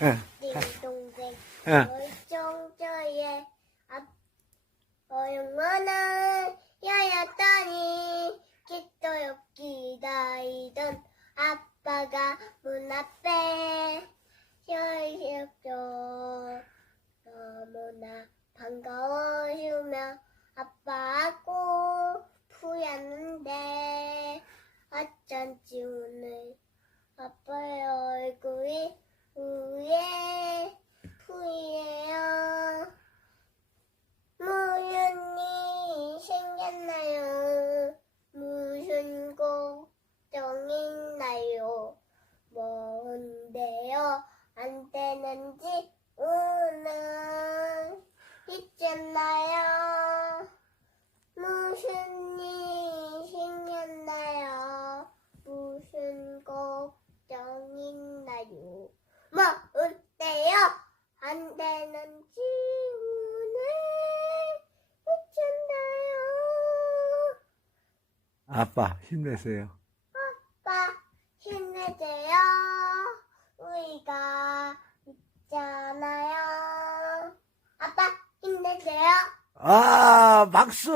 응. 네 동생 응. 얼쩡저의 앞 얼마나 야였더니 기도록 기다리던 아빠가 문 앞에 서있었죠 너무나 반가워주며 아빠하고 푸였는데 어쩐지 오늘 아빠의 얼굴이 위에 푸예요. 무슨 일 생겼나요? 무슨 걱정 있나요? 뭔데요? 안 되는지 오늘 있잖아요. 무슨 일 생겼나요? 무슨 걱정 있나요? 뭐 어때요? 안 되는지 오늘 있잖아요. 아빠, 힘내세요. 아빠 힘내세요. 있잖아요. 아빠 힘내세요. 아, 박수!